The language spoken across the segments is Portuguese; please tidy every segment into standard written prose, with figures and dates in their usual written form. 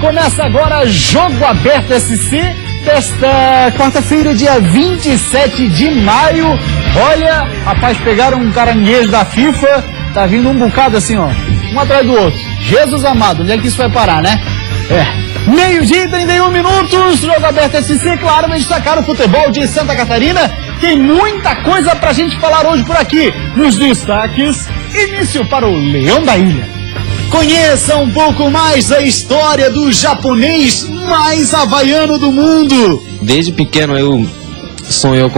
Começa agora Jogo Aberto SC desta quarta-feira, dia 27 de maio. Olha, rapaz, pegaram um caranguejo da FIFA, tá vindo um bocado assim, ó, um atrás do outro. Jesus amado, onde é que isso vai parar, né? Meio-dia e 31 minutos, Jogo Aberto SC, claro, vai destacar o futebol de Santa Catarina. Tem muita coisa pra gente falar hoje por aqui. Nos destaques, início para o Leão da Ilha. Conheça um pouco mais a história do japonês mais havaiano do mundo. Desde pequeno eu sonhou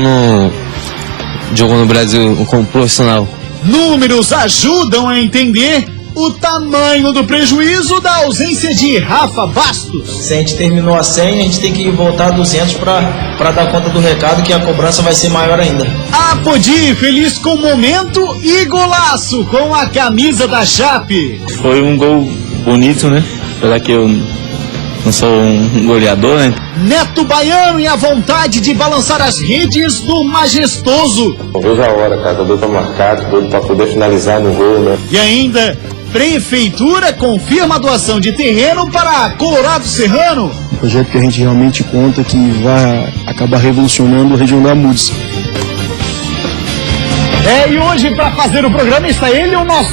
no jogo no Brasil como profissional. Números ajudam a entender o tamanho do prejuízo da ausência de Rafa Bastos. Se a gente terminou a 100, a gente tem que voltar a 200 para dar conta do recado, que a cobrança vai ser maior ainda. Apodi, feliz com o momento e golaço com a camisa da Chape. Foi um gol bonito, né? Apesar que eu não sou um goleador, né? Neto Baiano e a vontade de balançar as redes do majestoso. Não vejo a hora, cara, tô doido pra marcar, tô doido pra poder finalizar no gol, né? E ainda, Prefeitura confirma a doação de terreno para Colorado Serrano. Um projeto que a gente realmente conta que vai acabar revolucionando a região da Mudes. E hoje, para fazer o programa, está ele, o nosso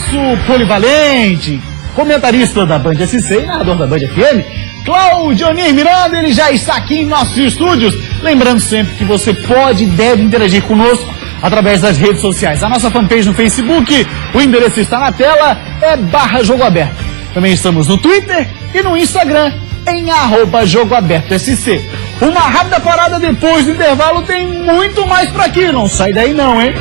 polivalente, comentarista da Band SC e narrador da Band FM, Claudionir Miranda. Ele já está aqui em nossos estúdios. Lembrando sempre que você pode e deve interagir conosco através das redes sociais. A nossa fanpage no Facebook, o endereço está na tela, é /Jogo Aberto. Também estamos no Twitter e no Instagram, em @JogoAbertoSC. Uma rápida parada depois do intervalo, tem muito mais por aqui. Não sai daí não, hein?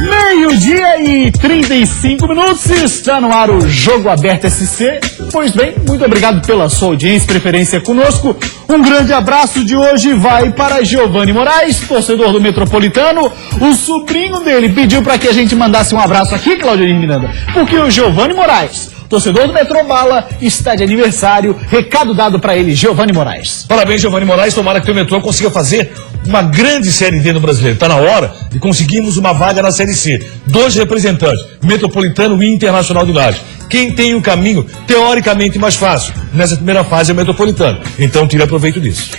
Meio-dia e 35 minutos, está no ar o Jogo Aberto SC. Pois bem, muito obrigado pela sua audiência e preferência conosco. Um grande abraço de hoje vai para Giovanni Moraes, torcedor do Metropolitano. O sobrinho dele pediu para que a gente mandasse um abraço aqui, Claudionir Miranda, porque o Giovanni Moraes, torcedor do Metrobala, está de aniversário. Recado dado para ele, Giovanni Moraes. Parabéns, Giovanni Moraes. Tomara que o Metrô consiga fazer uma grande Série D no Brasileiro. Está na hora de conseguirmos uma vaga na Série C. 2 representantes, Metropolitano e Internacional de Lages. Quem tem o caminho, teoricamente, mais fácil nessa primeira fase é o Metropolitano. Então, tire proveito disso.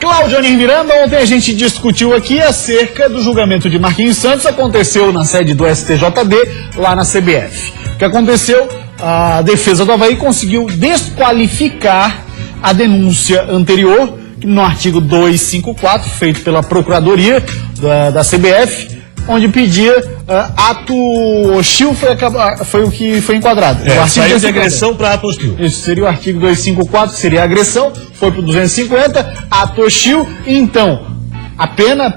Claudionir Miranda, ontem a gente discutiu aqui acerca do julgamento de Marquinhos Santos. Aconteceu na sede do STJD, lá na CBF. O que aconteceu? A defesa do Avaí conseguiu desqualificar a denúncia anterior, no artigo 254, feito pela Procuradoria da CBF, onde pedia ato hostil, foi o que foi enquadrado. Saiu de agressão para ato hostil. Isso seria o artigo 254, que seria agressão, foi para o 250, ato hostil. Então, a pena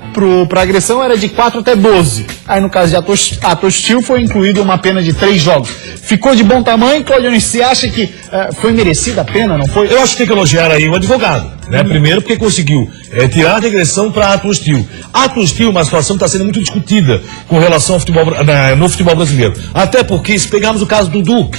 para agressão era de 4 até 12. Aí, no caso de ato hostil, foi incluído uma pena de 3 jogos. Ficou de bom tamanho, Claudionir? Você acha que foi merecida a pena, não foi? Eu acho que tem que elogiar aí o advogado, né? Primeiro porque conseguiu tirar a agressão para ato hostil. Ato hostil é uma situação que está sendo muito discutida com relação ao futebol, no futebol brasileiro. Até porque, se pegarmos o caso do Dudu,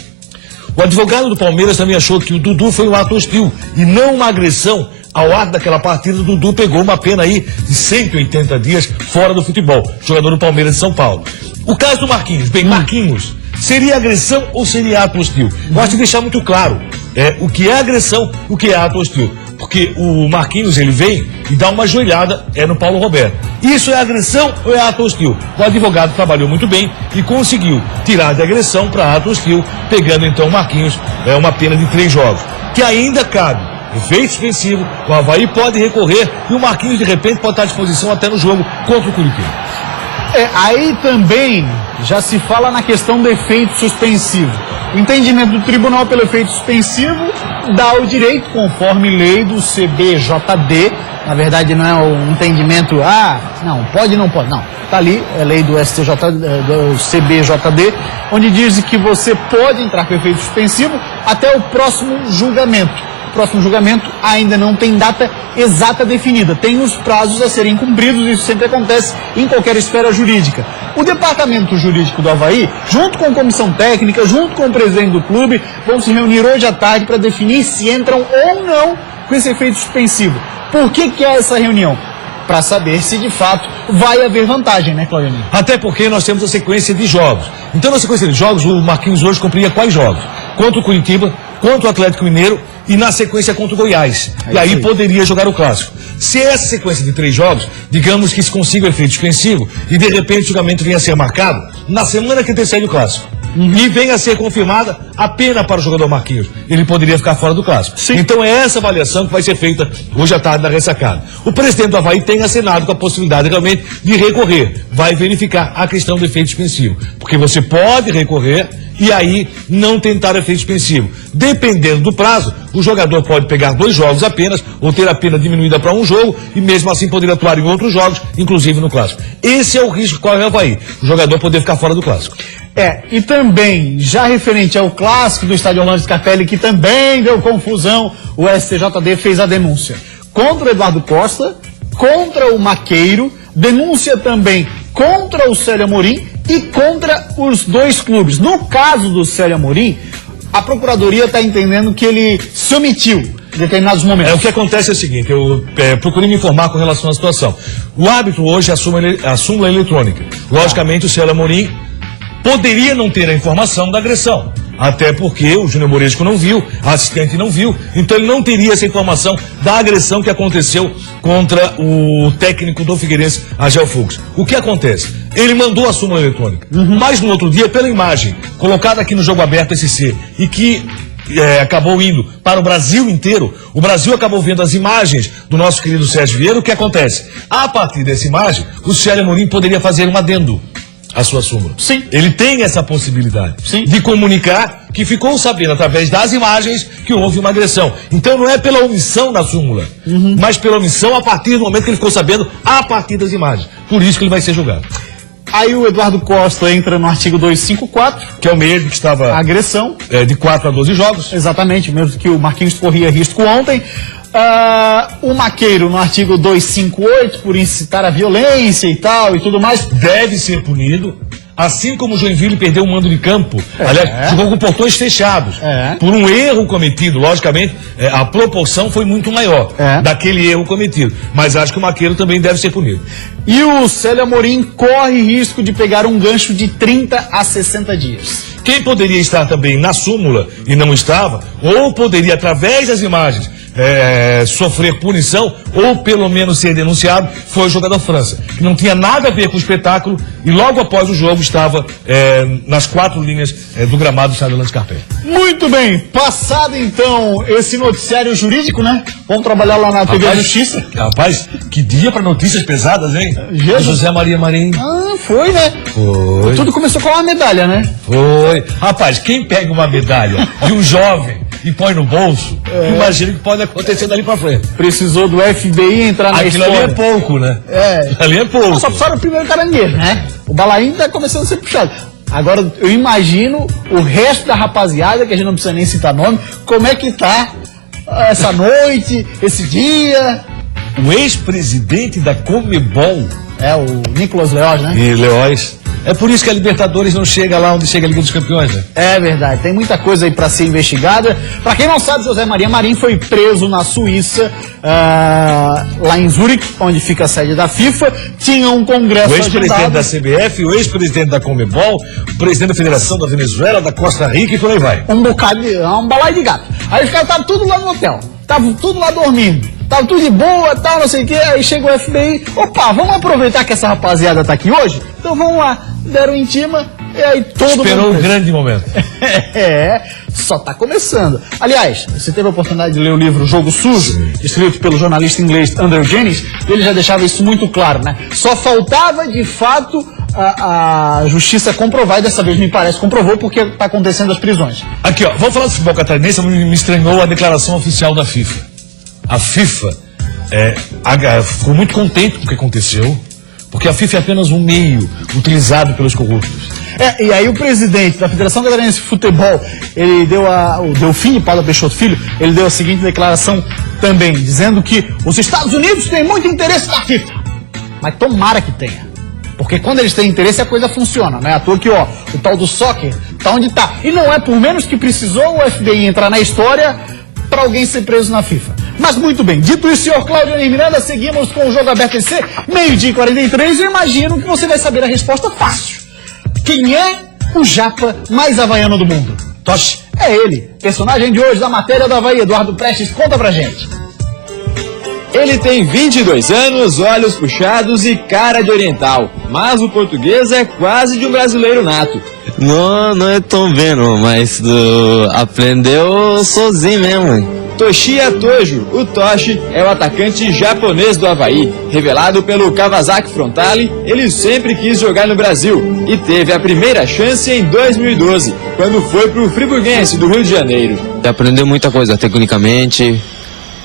o advogado do Palmeiras também achou que o Dudu foi um ato hostil e não uma agressão. Ao ato daquela partida, o Dudu pegou uma pena aí de 180 dias fora do futebol, jogador do Palmeiras de São Paulo. O caso do Marquinhos, Marquinhos, seria agressão ou seria ato hostil? Gosto de deixar muito claro o que é agressão, o que é ato hostil. Porque o Marquinhos, ele vem e dá uma joelhada no Paulo Roberto. Isso é agressão ou é ato hostil? O advogado trabalhou muito bem e conseguiu tirar de agressão para ato hostil, pegando então o Marquinhos uma pena de 3 jogos, que ainda cabe efeito suspensivo. O Avaí pode recorrer e o Marquinhos de repente pode estar à disposição até no jogo contra o Curitiba. Aí também já se fala na questão do efeito suspensivo. O entendimento do tribunal pelo efeito suspensivo dá o direito, conforme lei do CBJD. Na verdade, não é o entendimento, não, pode, não pode, não. Está ali, é lei do do CBJD, onde diz que você pode entrar com efeito suspensivo até o próximo julgamento. O próximo julgamento ainda não tem data exata definida, tem os prazos a serem cumpridos, isso sempre acontece em qualquer esfera jurídica. O departamento jurídico do Avaí, junto com a comissão técnica, junto com o presidente do clube, vão se reunir hoje à tarde para definir se entram ou não com esse efeito suspensivo. Por que é essa reunião? Para saber se de fato vai haver vantagem, né, Claudinho? Até porque nós temos a sequência de jogos. Então, na sequência de jogos, o Marquinhos hoje cumpria quais jogos? Contra o Curitiba, contra o Atlético Mineiro e na sequência contra o Goiás. E aí poderia jogar o clássico. Se essa sequência de 3 jogos, digamos que se consiga o efeito suspensivo e de repente o julgamento venha a ser marcado na semana que antecede o clássico. E venha a ser confirmada a pena para o jogador Marquinhos. Ele poderia ficar fora do clássico. Sim. Então é essa avaliação que vai ser feita hoje à tarde na ressacada. O presidente do Avaí tem assinado com a possibilidade realmente de recorrer. Vai verificar a questão do efeito suspensivo. Porque você pode recorrer e aí não tentar efeito suspensivo. Dependendo do prazo, o jogador pode pegar 2 jogos apenas, ou ter a pena diminuída para um jogo, e mesmo assim poder atuar em outros jogos, inclusive no clássico. Esse é o risco que corre o Avaí, o jogador poder ficar fora do clássico. E também, já referente ao clássico do estádio Orlando Scarpelli, que também deu confusão, o STJD fez a denúncia contra o Eduardo Costa, contra o Maqueiro, denúncia também contra o Célio Amorim e contra os 2 clubes. No caso do Célio Amorim, a Procuradoria está entendendo que ele se omitiu em determinados momentos. O que acontece é o seguinte, eu procurei me informar com relação à situação. O árbitro hoje assume a súmula eletrônica. Logicamente, o Célio Amorim poderia não ter a informação da agressão. Até porque o Júnior Moresco não viu, a assistente não viu, então ele não teria essa informação da agressão que aconteceu contra o técnico do Figueirense, Agel Fux. O que acontece? Ele mandou a súmula eletrônica, mas no outro dia, pela imagem colocada aqui no Jogo Aberto SC e que acabou indo para o Brasil inteiro, o Brasil acabou vendo as imagens do nosso querido Sérgio Vieira. O que acontece? A partir dessa imagem, o Célio Amorim poderia fazer um adendo a sua súmula. Sim. Ele tem essa possibilidade de comunicar que ficou sabendo através das imagens que houve uma agressão. Então não é pela omissão na súmula, mas pela omissão a partir do momento que ele ficou sabendo a partir das imagens. Por isso que ele vai ser julgado. Aí o Eduardo Costa entra no artigo 254, que é o meio que estava agressão. De 4 a 12 jogos. Exatamente, mesmo que o Marquinhos corria risco ontem. O Maqueiro, no artigo 258, por incitar a violência e tal e tudo mais, deve ser punido, assim como o Joinville perdeu o mando de campo. Aliás, jogou com portões fechados. Por um erro cometido, logicamente, a proporção foi muito maior daquele erro cometido. Mas acho que o Maqueiro também deve ser punido. E o Célio Amorim corre risco de pegar um gancho de 30 a 60 dias. Quem poderia estar também na súmula e não estava, ou poderia, através das imagens, sofrer punição, ou pelo menos ser denunciado, foi o jogador França, que não tinha nada a ver com o espetáculo e logo após o jogo estava nas 4 linhas do gramado do estádio Orlando Scarpelli. Muito bem, passado então esse noticiário jurídico, né? Vamos trabalhar lá na TV Justiça. Rapaz, que dia para notícias pesadas, hein? José Maria Marinho. Foi, né? Foi. Tudo começou com uma medalha, né? Foi. Rapaz, quem pega uma medalha de um jovem e põe no bolso, imagina o que pode acontecer dali pra frente. Precisou do FBI entrar na história. Aquilo ali é pouco, né? Ali é pouco. Só precisaram o primeiro caranguejo, né? O balainho tá começando a ser puxado. Agora, eu imagino o resto da rapaziada, que a gente não precisa nem citar nome, como é que tá essa noite, esse dia. O ex-presidente da Conmebol. O Nicolas Leoz, né? E Leoz. É por isso que a Libertadores não chega lá onde chega a Liga dos Campeões, né? É verdade, tem muita coisa aí pra ser investigada. Pra quem não sabe, José Maria Marinho foi preso na Suíça, lá em Zurique, onde fica a sede da FIFA. Tinha um congresso. O ex-presidente da CBF, o ex-presidente da Conmebol, o presidente da Federação da Venezuela, da Costa Rica e por aí vai. Um balaio de gato. Aí os caras estavam tudo lá no hotel, estavam tudo lá dormindo. Tava tudo de boa, tal, não sei o que, aí chega o FBI, opa, vamos aproveitar que essa rapaziada tá aqui hoje? Então vamos lá, deram intima, e aí todo mundo... Esperou um grande momento. Só tá começando. Aliás, você teve a oportunidade de ler o livro Jogo Sujo, escrito pelo jornalista inglês Andrew Jennings, ele já deixava isso muito claro, né? Só faltava, de fato, a justiça comprovar, e dessa vez me parece comprovou, porque tá acontecendo as prisões. Aqui, ó, vamos falar do futebol catarinense, me estranhou a declaração oficial da FIFA. A FIFA ficou muito contente com o que aconteceu, porque a FIFA é apenas um meio utilizado pelos corruptos. E aí o presidente da Federação Catarinense de Futebol, ele deu o Delfim, Paulo Peixoto Filho, ele deu a seguinte declaração também, dizendo que os Estados Unidos têm muito interesse na FIFA. Mas tomara que tenha. Porque quando eles têm interesse, a coisa funciona, né? À toa que, ó, o tal do soccer tá onde tá. E não é por menos que precisou o FBI entrar na história para alguém ser preso na FIFA. Mas muito bem, dito isso, senhor Cláudio Miranda, seguimos com o Jogo Aberto EC, 12h43, eu imagino que você vai saber a resposta fácil. Quem é o japa mais havaiano do mundo? Tosh, é ele, personagem de hoje da matéria do Havaí, Eduardo Prestes, conta pra gente. Ele tem 22 anos, olhos puxados e cara de oriental, mas o português é quase de um brasileiro nato. Não é tão bem, não, mas aprendeu sozinho mesmo. Toshiya Tojo, o Toshi, é o atacante japonês do Havaí. Revelado pelo Kawasaki Frontale, ele sempre quis jogar no Brasil e teve a primeira chance em 2012, quando foi pro Friburguense do Rio de Janeiro. Aprendeu muita coisa tecnicamente.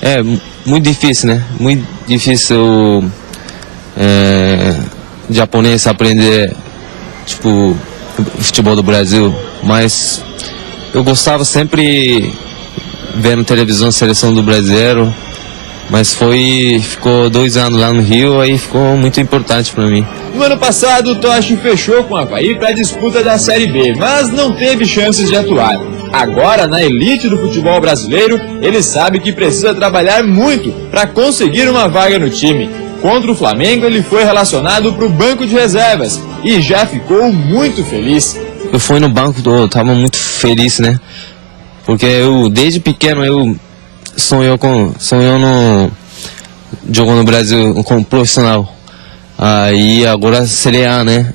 É muito difícil, né? Muito difícil japonês aprender, tipo, futebol do Brasil. Mas eu gostava sempre vendo televisão, seleção do brasileiro. Mas ficou 2 anos lá no Rio, aí ficou muito importante para mim. No ano passado, o Toshi fechou com o Havaí para a disputa da Série B, mas não teve chances de atuar. Agora, na elite do futebol brasileiro, ele sabe que precisa trabalhar muito para conseguir uma vaga no time. Contra o Flamengo, ele foi relacionado para o banco de reservas e já ficou muito feliz. Eu fui no banco, eu tava muito feliz, né? Porque desde pequeno, sonhou jogando no Brasil como profissional. Aí agora Série A, né?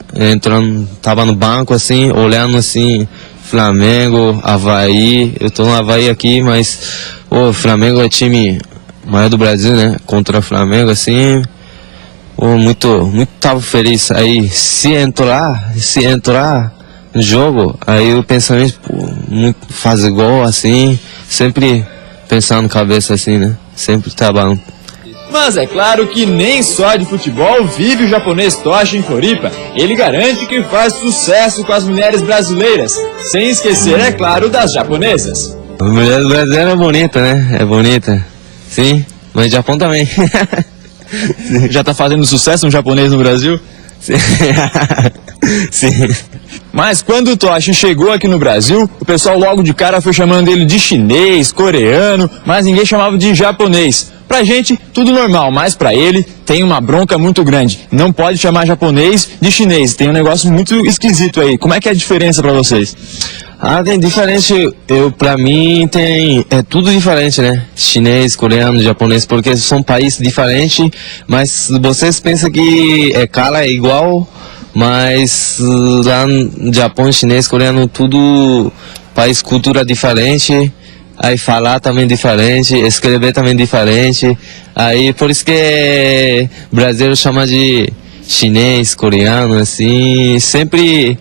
Tava no banco assim, olhando assim, Flamengo, Havaí. Eu tô no Havaí aqui, mas o Flamengo é o time maior do Brasil, né? Contra o Flamengo, assim, muito tava feliz. Aí se entrar no jogo, aí o pensamento, fazer gol assim, sempre pensando na cabeça assim, né? Sempre trabalhando. Mas é claro que nem só de futebol vive o japonês Toshi em Floripa. Ele garante que faz sucesso com as mulheres brasileiras, sem esquecer, é claro, das japonesas. A mulher brasileira é bonita, né? É bonita, sim, mas Japão também. Já tá fazendo sucesso um japonês no Brasil? Sim. Sim. Mas quando o Toshi chegou aqui no Brasil, o pessoal logo de cara foi chamando ele de chinês, coreano, mas ninguém chamava de japonês. Pra gente, tudo normal, mas pra ele tem uma bronca muito grande. Não pode chamar japonês de chinês, tem um negócio muito esquisito aí. Como é que é a diferença pra vocês? Tem diferente, pra mim é tudo diferente, né? Chinês, coreano, japonês, porque são países diferentes, mas vocês pensam que cara é igual, mas lá no Japão, chinês, coreano, tudo país, cultura diferente, aí falar também diferente, escrever também diferente, aí por isso que brasileiro chama de chinês, coreano, assim, sempre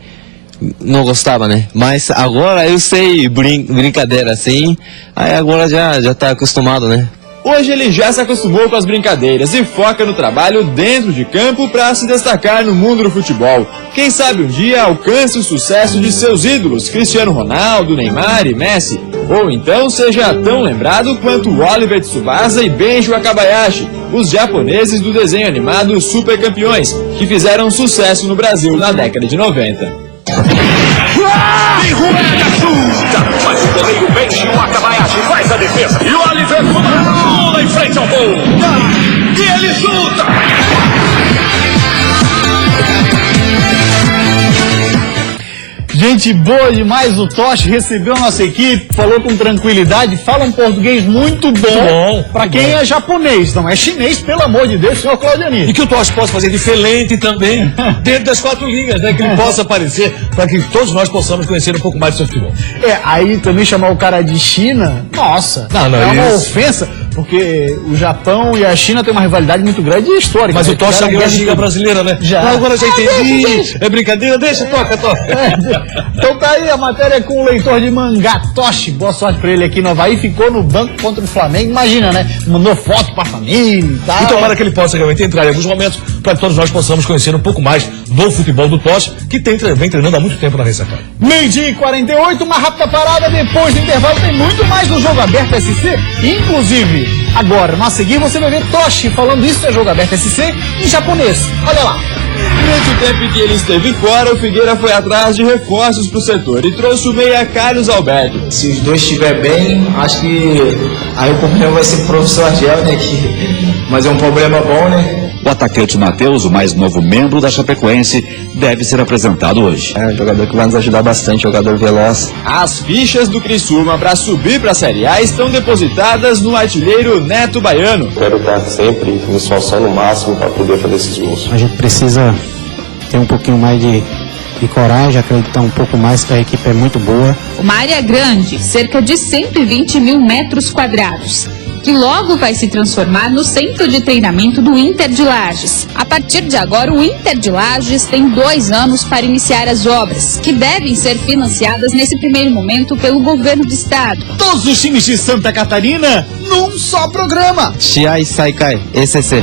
não gostava, né? Mas agora eu sei brincadeira assim, aí agora já tá acostumado, né? Hoje ele já se acostumou com as brincadeiras e foca no trabalho dentro de campo para se destacar no mundo do futebol. Quem sabe um dia alcance o sucesso de seus ídolos, Cristiano Ronaldo, Neymar e Messi. Ou então seja tão lembrado quanto Oliver Tsubasa e Benji Wakabayashi, os japoneses do desenho animado Super Campeões, que fizeram sucesso no Brasil na década de 90. Mas o goleiro Benji Wakabayashi faz a defesa. E o Oliver pula em frente ao gol. E ele chuta. Gente boa demais, o Toshi recebeu a nossa equipe, falou com tranquilidade, fala um português muito bom para quem é japonês, não é chinês, pelo amor de Deus, senhor Claudiani. E que o Toshi possa fazer diferente também, dentro das 4 linhas, né? Que ele possa aparecer, para que todos nós possamos conhecer um pouco mais do seu futebol. Aí também chamar o cara de China, nossa, Não, é uma isso. ofensa, porque o Japão e a China têm uma rivalidade muito grande e histórica. Mas né? o Tocha já ganhou a Liga Brasileira, né? Já. Agora já entendi. É brincadeira? Deixa, toca. Então tá aí a matéria com o leitor de mangá, Toshi. Boa sorte pra ele aqui no Havaí. Ficou no banco contra o Flamengo. Imagina, né? Mandou foto pra família e tal. E tomara que ele possa realmente entrar em alguns momentos para que todos nós possamos conhecer um pouco mais do futebol do Tocha, que vem treinando há muito tempo na ressacada. 12h48, uma rápida parada. Depois do intervalo tem muito mais no Jogo Aberto SC. Inclusive, agora, a seguir, você vai ver Toshi falando isso é Jogo Aberto SC em japonês. Olha lá. Durante o tempo em que ele esteve fora, o Figueira foi atrás de reforços para o setor e trouxe o meia Carlos Alberto. Se os dois estiverem bem, acho que aí o problema vai ser pro professor Argel, né? Mas é um problema bom, né? O atacante Matheus, o mais novo membro da Chapecoense, deve ser apresentado hoje. É um jogador que vai nos ajudar bastante, jogador veloz. As fichas do Criciúma para subir para a Série A estão depositadas no artilheiro Neto Baiano. Quero estar sempre me esforçando o máximo para poder fazer esses gols. A gente precisa ter um pouquinho mais de coragem, acreditar um pouco mais que a equipe é muito boa. Uma área grande, cerca de 120 mil metros quadrados, que logo vai se transformar no centro de treinamento do Inter de Lages. A partir de agora, o Inter de Lages tem 2 anos para iniciar as obras, que devem ser financiadas nesse primeiro momento pelo governo do estado. Todos os times de Santa Catarina num só programa. Shiai Saikai, ECC.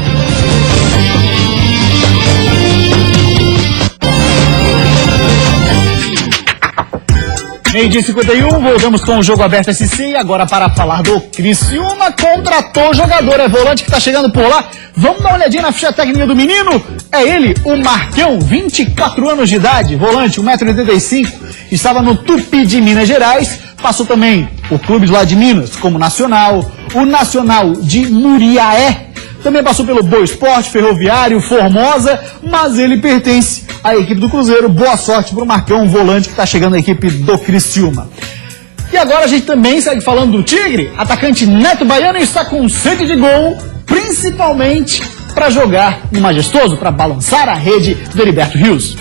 Meio-dia 51, voltamos com o Jogo Aberto SC e agora para falar do Criciúma, contratou o jogador, é volante que tá chegando por lá. Vamos dar uma olhadinha na ficha técnica do menino? É ele, o Marcão, 24 anos de idade, volante, 1,85 m, estava no Tupi de Minas Gerais, passou também por clubes lá de Minas, como Nacional, o Nacional de Muriaé, também passou pelo Boa Esporte, Ferroviário, Formosa, mas ele pertence à equipe do Cruzeiro. Boa sorte para o Marcão, volante que está chegando na equipe do Criciúma. E agora a gente também segue falando do Tigre. Atacante Neto Baiano está com sede de gol, principalmente para jogar no Majestoso, para balançar a rede do Heriberto Rios.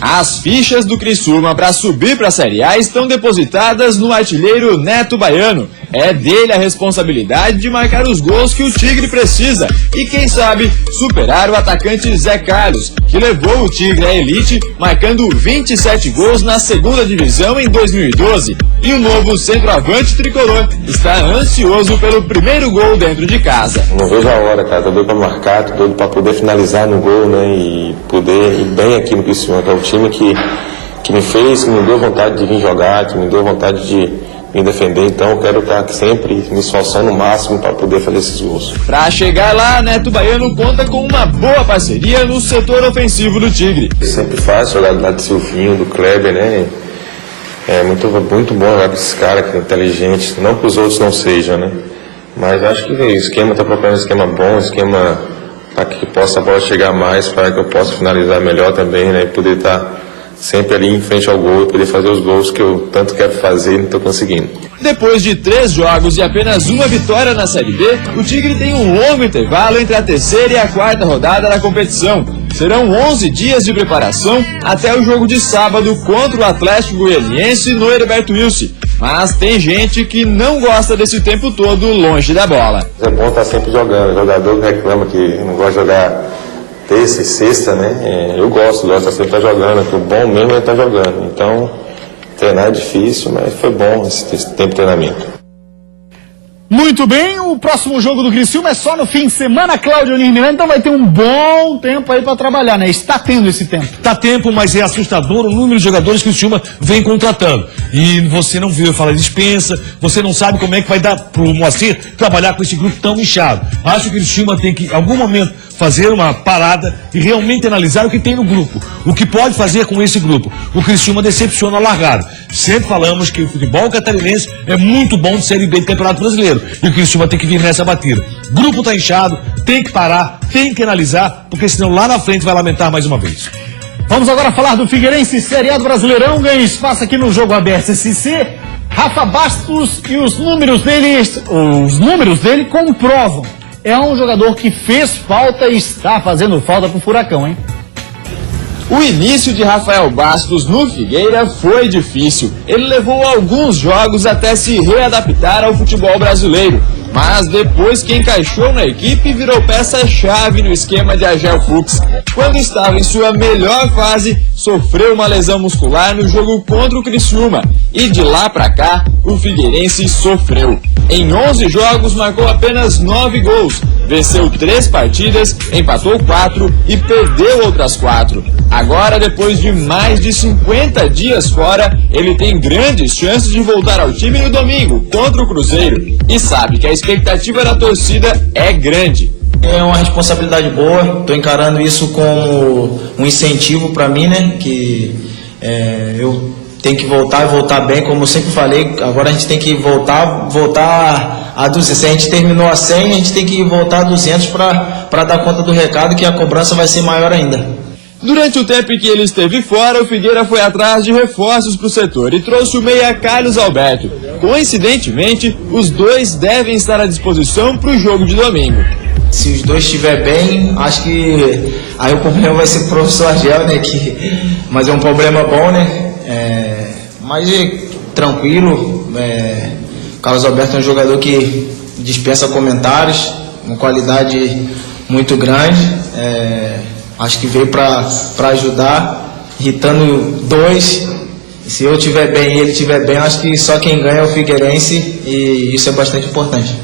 As fichas do Criciúma para subir para a Série A estão depositadas no artilheiro Neto Baiano. É dele a responsabilidade de marcar os gols que o Tigre precisa e, quem sabe, superar o atacante Zé Carlos, que levou o Tigre à elite, marcando 27 gols na segunda divisão em 2012. E o novo centroavante tricolor está ansioso pelo primeiro gol dentro de casa. Não vejo a hora, cara. Tô doido pra marcar, tô doido pra poder finalizar no gol, né? E poder ir bem aqui no Criciúma, que é o time que me fez, que me deu vontade de vir jogar, que me deu vontade de me defender. Então eu quero estar sempre me esforçando o máximo para poder fazer esses gols. Para chegar lá, Neto Baiano conta com uma boa parceria no setor ofensivo do Tigre. Sempre fácil jogar do lado do Silvinho, do Kleber, né? É muito bom jogar com esses caras que são inteligentes, não que os outros não sejam, né? Mas acho que o esquema está procurando um esquema bom, um esquema para que possa a bola chegar mais, para que eu possa finalizar melhor também, né? E poder estar sempre ali em frente ao gol e poder fazer os gols que eu tanto quero fazer e não estou conseguindo. Depois de 3 jogos e apenas uma vitória na Série B, o Tigre tem um longo intervalo entre a terceira e a quarta rodada da competição. Serão 11 dias de preparação até o jogo de sábado contra o Atlético Goianiense no Heriberto Wilson. Mas tem gente que não gosta desse tempo todo longe da bola. É bom estar sempre jogando. O jogador que reclama que não gosta de jogar terça e sexta, né? Eu gosto de sempre estar jogando. O bom mesmo é estar jogando. Então, treinar é difícil, mas foi bom esse tempo de treinamento. Muito bem, o próximo jogo do Criciúma é só no fim de semana, Cláudio Nirmila, então vai ter um bom tempo aí para trabalhar, né? Está tendo esse tempo. Tá tempo, mas é assustador o número de jogadores que o Criciúma vem contratando. E você não viu falar de dispensa, você não sabe como é que vai dar pro Moacir trabalhar com esse grupo tão inchado. Acho que o Criciúma tem que, em algum momento, fazer uma parada e realmente analisar o que tem no grupo, o que pode fazer com esse grupo. O Criciúma decepciona a largada. Sempre falamos que o futebol catarinense é muito bom de Série B do Campeonato Brasileiro. E o Criciúma tem que vir nessa batida. O grupo tá inchado, tem que parar, tem que analisar, porque senão lá na frente vai lamentar mais uma vez. Vamos agora falar do Figueirense, Série A do Brasileirão, ganha espaço aqui no Jogo Aberto SC. Rafa Bastos e os números dele comprovam. É um jogador que fez falta e está fazendo falta pro Furacão, hein? O início de Rafael Bastos no Figueira foi difícil. Ele levou alguns jogos até se readaptar ao futebol brasileiro. mas depois que encaixou na equipe, virou peça-chave no esquema de Agel Fuchs. Quando estava em sua melhor fase, sofreu uma lesão muscular no jogo contra o Criciúma, e de lá pra cá, o Figueirense sofreu. Em 11 jogos, marcou apenas 9 gols, venceu 3 partidas, empatou 4 e perdeu outras 4. Agora, depois de mais de 50 dias fora, ele tem grandes chances de voltar ao time no domingo, contra o Cruzeiro, e sabe que a expectativa da torcida é grande. É uma responsabilidade boa, estou encarando isso como um incentivo para mim, né? Que eu tenho que voltar e voltar bem, como eu sempre falei. Agora a gente tem que voltar a 200. Se a gente terminou a 100, a gente tem que voltar a 200 para dar conta do recado, que a cobrança vai ser maior ainda. Durante o tempo em que ele esteve fora, o Figueira foi atrás de reforços para o setor e trouxe o meia Carlos Alberto. Coincidentemente, os dois devem estar à disposição para o jogo de domingo. Se os dois estiverem bem, acho que aí o problema vai ser o professor Argel, né? Mas é um problema bom, né? Mas tranquilo. Carlos Alberto é um jogador que dispensa comentários, uma qualidade muito grande. Acho que veio para ajudar, irritando dois. Se eu estiver bem e ele estiver bem, acho que só quem ganha é o Figueirense, e isso é bastante importante.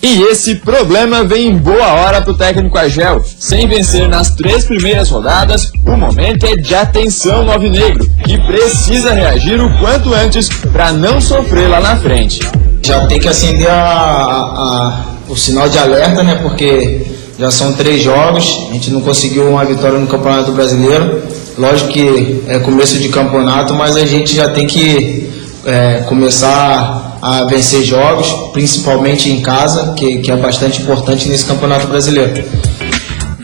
E esse problema vem em boa hora para o técnico Agel. Sem vencer nas 3 primeiras rodadas, o momento é de atenção no alvinegro, que precisa reagir o quanto antes para não sofrer lá na frente. Já tem que acender o sinal de alerta, né? Porque já são 3 jogos, a gente não conseguiu uma vitória no Campeonato Brasileiro. Lógico que é começo de campeonato, mas a gente já tem que começar a vencer jogos, principalmente em casa, que é bastante importante nesse Campeonato Brasileiro.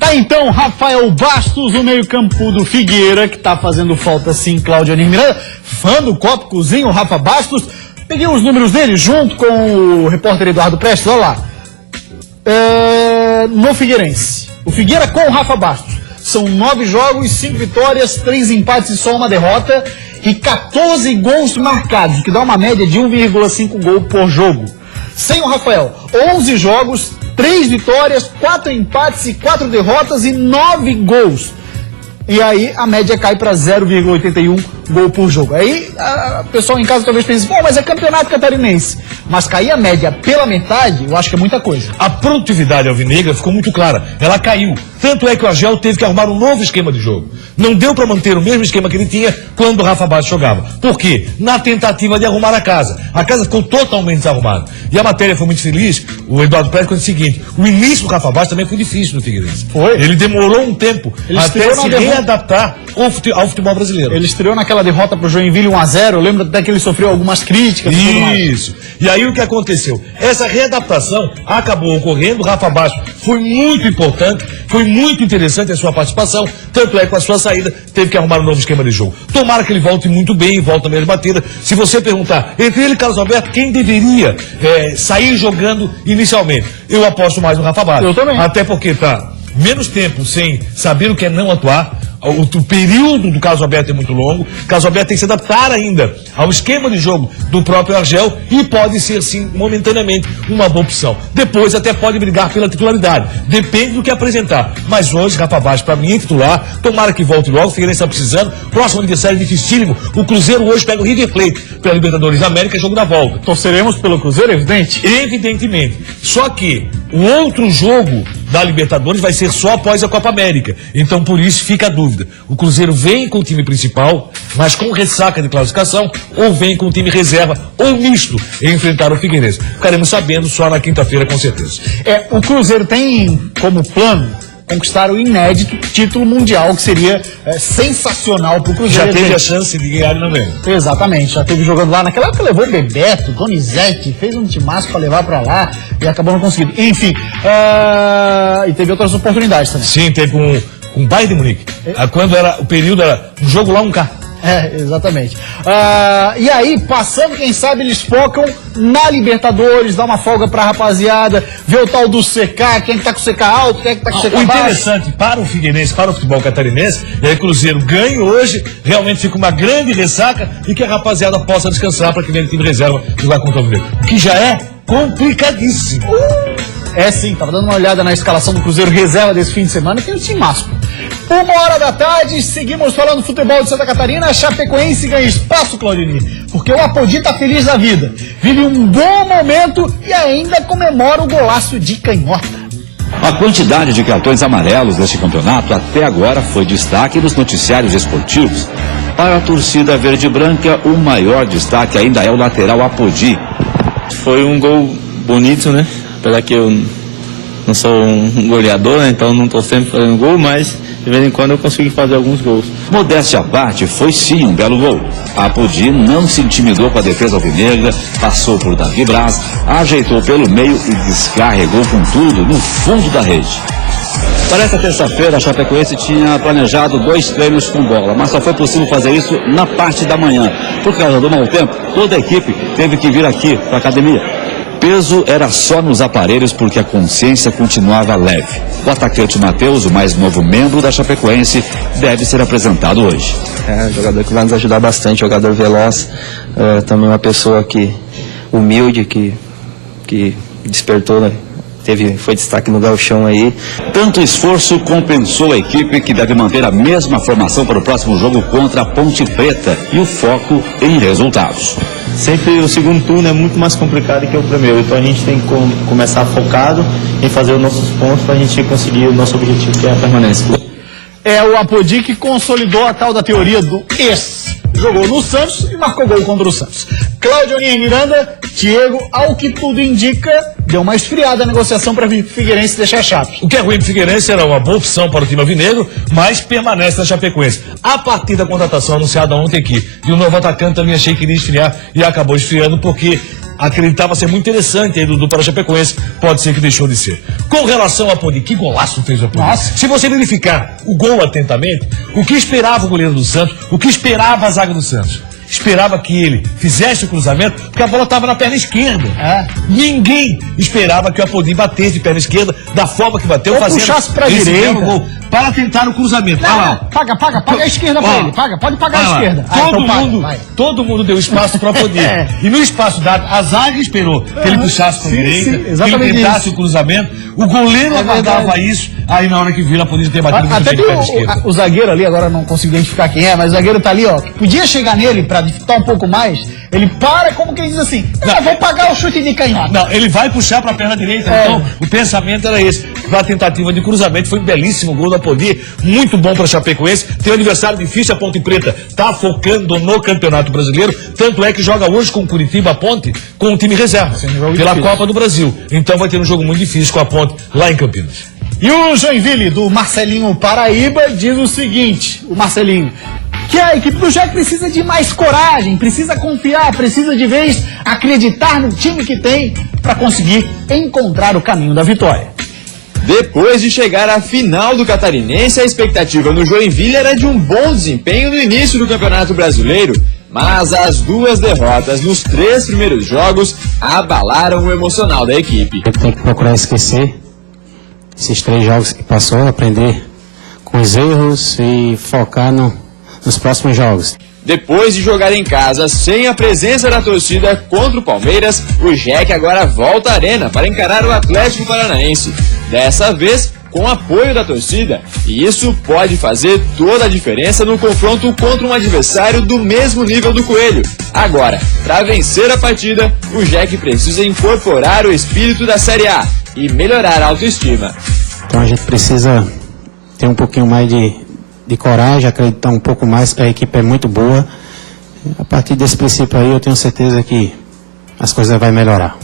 Tá então, Rafael Bastos, no meio-campo do Figueira, que tá fazendo falta sim, Cláudio Miranda, fã do Copo Cozinho, Rafa Bastos. Peguei os números dele junto com o repórter Eduardo Prestes, olha lá. No Figueirense, o Figueira com o Rafa Bastos, são 9 jogos, 5 vitórias, 3 empates e só uma derrota, e 14 gols marcados, que dá uma média de 1,5 gol por jogo. Sem o Rafael, 11 jogos, 3 vitórias, 4 empates e 4 derrotas e 9 gols. E aí a média cai para 0,81 gol por jogo. Aí o pessoal em casa talvez pense, mas é campeonato catarinense. Mas cair a média pela metade, eu acho que é muita coisa. A produtividade alvinegra ficou muito clara. Ela caiu. Tanto é que o Agel teve que arrumar um novo esquema de jogo. Não deu para manter o mesmo esquema que ele tinha quando o Rafa Bastos jogava. Por quê? Na tentativa de arrumar a casa. A casa ficou totalmente desarrumada. E a matéria foi muito feliz, o Eduardo Pérez, com o seguinte: o início do Rafa Bastos também foi difícil no Figueirense. Foi. Ele demorou um tempo até se readaptar ao futebol brasileiro. Ele estreou naquela derrota pro Joinville 1-0, eu lembro até que ele sofreu algumas críticas. Isso. E aí o que aconteceu? Essa readaptação acabou ocorrendo, o Rafa Bastos foi muito importante, foi muito interessante a sua participação, tanto é que com a sua saída teve que arrumar um novo esquema de jogo. Tomara que ele volte muito bem, volte na mesma batida. Se você perguntar, entre ele e Carlos Alberto, quem deveria sair jogando inicialmente? Eu aposto mais no Rafa Bastos. Eu também. Até porque tá menos tempo sem saber o que é não atuar. O período do Carlos Alberto é muito longo. O Carlos Alberto tem que se adaptar ainda ao esquema de jogo do próprio Argel e pode ser, sim, momentaneamente, uma boa opção. Depois até pode brigar pela titularidade. Depende do que apresentar. Mas hoje, Rafa Bastos, para mim, é titular. Tomara que volte logo. O Figueirense está precisando. Próximo adversário dificílimo. O Cruzeiro hoje pega o River Plate pela Libertadores da América, jogo da volta. Torceremos pelo Cruzeiro, evidente? Evidentemente. Só que o outro jogo da Libertadores vai ser só após a Copa América. Então, por isso, fica a dúvida. O Cruzeiro vem com o time principal, mas com ressaca de classificação, ou vem com o time reserva, ou misto, em enfrentar o Figueirense. Ficaremos sabendo só na quinta-feira, com certeza. O Cruzeiro tem como plano conquistar o inédito título mundial, que seria sensacional pro Cruzeiro. Já teve a chance de ganhar no Grêmio. Exatamente, já teve jogando lá. Naquela época levou o Bebeto, Donizete, fez um timaço pra levar pra lá e acabou não conseguindo. Enfim, e teve outras oportunidades também. Sim, teve com o Bayern de Munique. Quando era o período, era um jogo lá, 1K. Exatamente. E aí, passando, quem sabe, eles focam na Libertadores, dá uma folga pra rapaziada, vê o tal do CK, quem é que tá com o CK alto, quem é que tá com o CK baixo. O interessante para o Figueirense, para o futebol catarinense, é que o Cruzeiro ganhe hoje, realmente fica uma grande ressaca e que a rapaziada possa descansar para que venha o time reserva jogar contra o Cruzeiro. O que já é complicadíssimo. É sim, tava dando uma olhada na escalação do Cruzeiro reserva desse fim de semana, tem um time máximo. 13h, seguimos falando futebol de Santa Catarina. A Chapecoense ganha espaço, Claudini, porque o Apodi tá feliz da vida, vive um bom momento e ainda comemora o golaço de canhota. A quantidade de cartões amarelos deste campeonato até agora foi destaque nos noticiários esportivos. Para a torcida verde-branca, o maior destaque ainda é o lateral Apodi. Foi um gol bonito, né? Apesar que eu não sou um goleador, né? Então não estou sempre fazendo gol, mas de vez em quando eu consigo fazer alguns gols. Modéstia à parte, foi sim um belo gol. Apodi não se intimidou com a defesa alvinegra, passou por Davi Braz, ajeitou pelo meio e descarregou com tudo no fundo da rede. Para esta terça-feira, a Chapecoense tinha planejado 2 treinos com bola, mas só foi possível fazer isso na parte da manhã. Por causa do mau tempo, toda a equipe teve que vir aqui para a academia. Peso era só nos aparelhos porque a consciência continuava leve. O atacante Matheus, o mais novo membro da Chapecoense, deve ser apresentado hoje. É um jogador que vai nos ajudar bastante, jogador veloz, também uma pessoa humilde, que despertou, né? Foi destaque no gauchão aí. Tanto esforço compensou a equipe, que deve manter a mesma formação para o próximo jogo contra a Ponte Preta e o foco em resultados. Sempre o segundo turno é muito mais complicado que o primeiro, então a gente tem que começar focado em fazer os nossos pontos para a gente conseguir o nosso objetivo, que é a permanência. É o Apodi que consolidou a tal da teoria do ex. Jogou no Santos e marcou gol contra o Santos. Cláudio Miranda, Diego, ao que tudo indica, deu uma esfriada a negociação para Figueirense deixar a Chape. O que é ruim do Figueirense era uma boa opção para o time alvinegro, mas permanece na Chapecoense. A partir da contratação anunciada ontem aqui, e o novo atacante também achei que iria esfriar e acabou esfriando porque acreditava ser muito interessante aí Dudu para a Chapecoense, pode ser que deixou de ser. Com relação a Apodi, que golaço fez o Apodi. Se você verificar o gol atentamente, o que esperava o goleiro do Santos, o que esperava a zaga do Santos? Esperava que ele fizesse o cruzamento, porque a bola estava na perna esquerda. Ninguém esperava que o Apodi batesse de perna esquerda da forma que bateu, fazendo puxasse para a direita gol, para tentar o cruzamento. Não, lá. Paga a esquerda para ele. Pode pagar a esquerda. Todo mundo deu espaço para o Apodi. E no espaço dado, a zaga esperou que ele puxasse para a direita, que ele tentasse o cruzamento. O goleiro aguardava isso, aí na hora que vira a Apodi ter batido até de perna esquerda. O zagueiro ali, agora não consigo identificar quem é, mas o zagueiro tá ali, ó, que podia chegar nele para dificultar um pouco mais, ele para como que ele diz assim, não, vou pagar o chute de canhota. Não, ele vai puxar para a perna direita, então o pensamento era esse. A tentativa de cruzamento foi um belíssimo gol do Apodi, muito bom para a Chapecoense, tem um adversário difícil, a Ponte Preta tá focando no Campeonato Brasileiro, tanto é que joga hoje com o Curitiba, a Ponte, com o time reserva, pela Copa do Brasil, então vai ter um jogo muito difícil com a Ponte lá em Campinas. E o Joinville, do Marcelinho Paraíba, diz o seguinte, o Marcelinho, que a equipe do Jack precisa de mais coragem, precisa confiar, precisa de vez acreditar no time que tem para conseguir encontrar o caminho da vitória. Depois de chegar à final do Catarinense, a expectativa no Joinville era de um bom desempenho no início do Campeonato Brasileiro, mas as 2 derrotas nos 3 primeiros jogos abalaram o emocional da equipe. Tem que procurar esquecer esses 3 jogos que passou, aprender com os erros e focar nos próximos jogos. Depois de jogar em casa sem a presença da torcida contra o Palmeiras, o Jack agora volta à arena para encarar o Atlético Paranaense. Dessa vez com apoio da torcida, e isso pode fazer toda a diferença no confronto contra um adversário do mesmo nível do Coelho. Agora, para vencer a partida, o Jack precisa incorporar o espírito da Série A e melhorar a autoestima. Então a gente precisa ter um pouquinho mais de coragem, acreditar um pouco mais, que a equipe é muito boa. A partir desse princípio aí, eu tenho certeza que as coisas vão melhorar.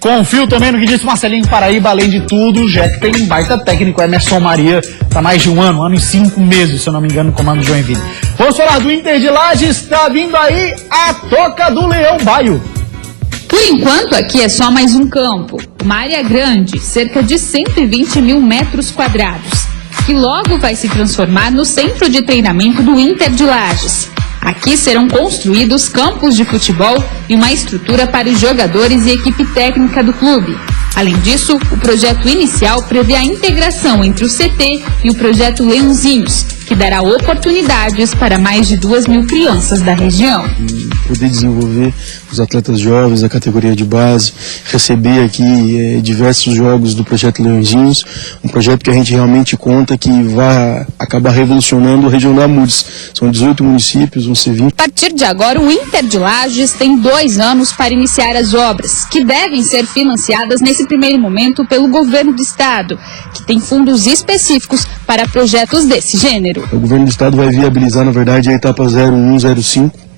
Confio também no que disse Marcelinho Paraíba, além de tudo, o Jack tem um baita técnico, Emerson Maria, tá mais de um ano e 5 meses, se eu não me engano, no comando do Joinville. Vamos falar do Inter de Lages, está vindo aí a toca do Leão Baio. Por enquanto, aqui é só mais um campo, uma área grande, cerca de 120 mil metros quadrados, que logo vai se transformar no centro de treinamento do Inter de Lages. Aqui serão construídos campos de futebol e uma estrutura para os jogadores e equipe técnica do clube. Além disso, o projeto inicial prevê a integração entre o CT e o projeto Leãozinhos, que dará oportunidades para mais de 2.000 crianças da região. poder desenvolver os atletas jovens da categoria de base, receber aqui diversos jogos do projeto Leõezinhos, um projeto que a gente realmente conta que vai acabar revolucionando a região da Mures. São 18 municípios, vão ser 20. A partir de agora, o Inter de Lages tem 2 anos para iniciar as obras, que devem ser financiadas nesse primeiro momento pelo governo do estado, que tem fundos específicos para projetos desse gênero. O governo do estado vai viabilizar, na verdade, a etapa 0105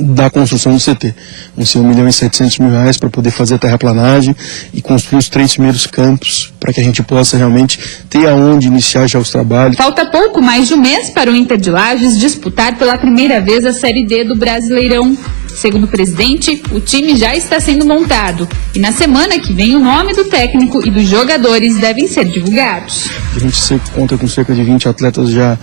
da construção do CT. Vão ser R$1.700.000 para poder fazer a terraplanagem e construir os 3 primeiros campos para que a gente possa realmente ter aonde iniciar já os trabalhos. Falta pouco mais de um mês para o Inter de Lages disputar pela primeira vez a Série D do Brasileirão. Segundo o presidente, o time já está sendo montado e na semana que vem o nome do técnico e dos jogadores devem ser divulgados. A gente conta com cerca de 20 atletas já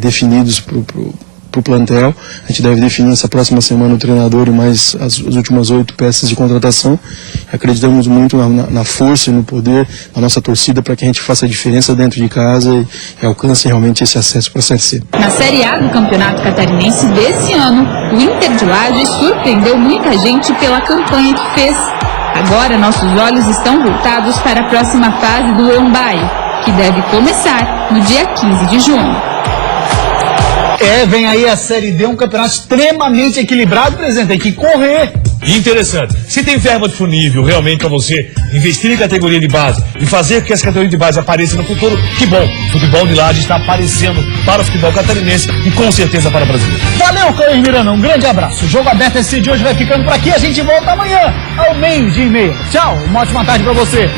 definidos para o plantel. A gente deve definir essa próxima semana o treinador e mais as últimas 8 peças de contratação. Acreditamos muito na força e no poder da nossa torcida para que a gente faça a diferença dentro de casa e alcance realmente esse acesso para a Série C. Na Série A do Campeonato Catarinense desse ano, o Inter de Lages surpreendeu muita gente pela campanha que fez. Agora nossos olhos estão voltados para a próxima fase do Leão Baio, que deve começar no dia 15 de junho. Vem aí a Série D, um campeonato extremamente equilibrado, presidente, tem que correr. Interessante. Se tem verba disponível realmente para você investir em categoria de base e fazer com que essa categoria de base apareça no futuro, que bom. O futebol de Lages está aparecendo para o futebol catarinense e com certeza para o brasileiro. Valeu, Cauê Miranda, um grande abraço. O Jogo Aberto esse de hoje vai ficando por aqui, a gente volta amanhã ao 12:30. Tchau, uma ótima tarde para você.